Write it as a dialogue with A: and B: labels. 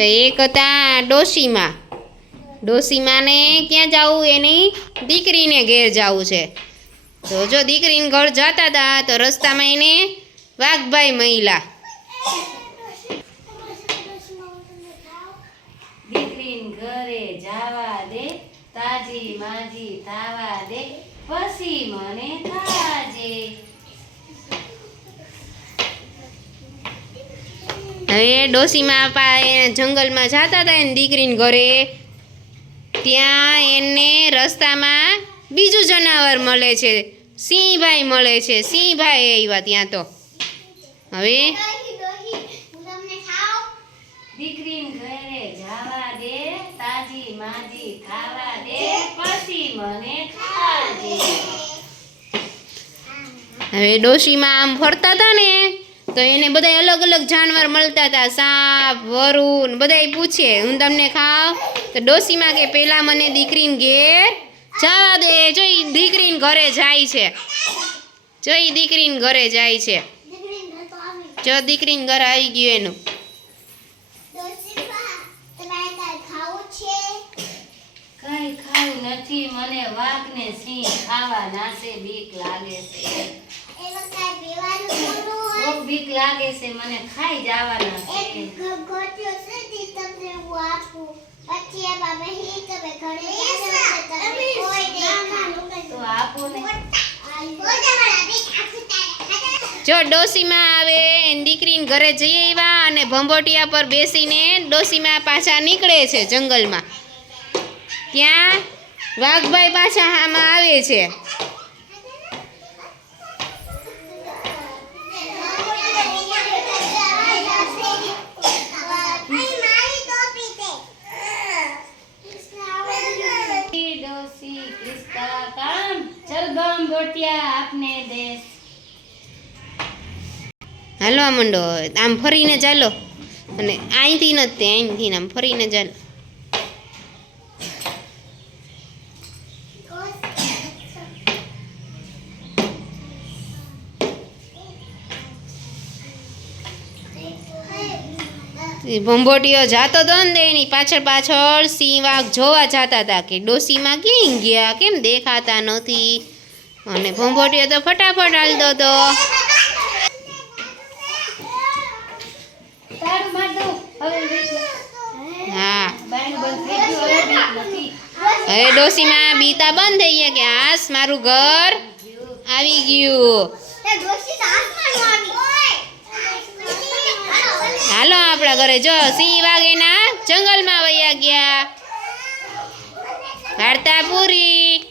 A: તો એક હતા ડોશીમાં. ડોશીમાને ક્યાં જવું? એની દીકરીને ઘેર જવું છે. તો જો દીકરીને ઘર જતા હતા તો રસ્તામાં એને વાઘભાઈ મહિલા.
B: ઘરે જવા દે, તાજી માજી થાવા દે, પછી મને થાજે.
A: હવે ડોશીમાં પા એ જંગલમાં જતા હતા એની દીકરીને ઘરે ત્યાં એને રસ્તામાં બીજું જનાવર મળે છે. સિંહભાઈ મળે છે. સિંહભાઈ આવ્યા ત્યાં તો. હવે
B: દીકરીન ઘરે જાવા દે તાજી માજી થાવા દે પછી મને થાજે
A: હવે ડોશીમાં આમ ફરતા હતા ને. તો એને બધા અલગ અલગ જાનવર મળતા હતા. સાપ વરુણ બધા પૂછે હું તમને ખાવ? તો ડોશીમાં કે પહેલાં મને દીકરીને ઘેર જવા દે. જો એ દીકરીને ઘરે જાય છે. જો એ દીકરીને ઘરે જાય છે. જો દીકરીને ઘરે આવી ગયું એનું.
B: કઈ ખાવું નથી મને વાઘ ને સિંહ ખાવા નાસે બીક લાગે છે. બીક લાગે છે મને ખાઈ જવાના છે તો આપો. ને
A: જો ડોશીમાં આવે એની દીકરીને ઘરે જઈ આવ્યા અને ભંભોટિયા પર બેસીને ડોસીમાં પાછા નીકળે છે જંગલમાં. ત્યાં વાઘભાઈ પાછા આમાં આવે છે. હાલો આ દેશ મંડો, આમ ફરીને ચાલો. અને અહીંથી નથી અહીંથી આમ ફરીને ચાલો. ભંભોટીઓ જાતો હતો ને એની પાછળ પાછળ સિંહ વાઘ જોવા જતા હતા કે ડોસીમાં કેમ ગયા? કેમ દેખાતા નથી? અને ભોંભોટીઓ તો ફટાફટ હાલતો હતો હવે ડોસીમાં બીતા બંધ થઈ ગયા કે હાસ, મારું ઘર આવી ગયું. હાલો આપણા ઘરે જો, સિંહ વાઘેના જંગલમાં વયા ગયા. વાર્તા પૂરી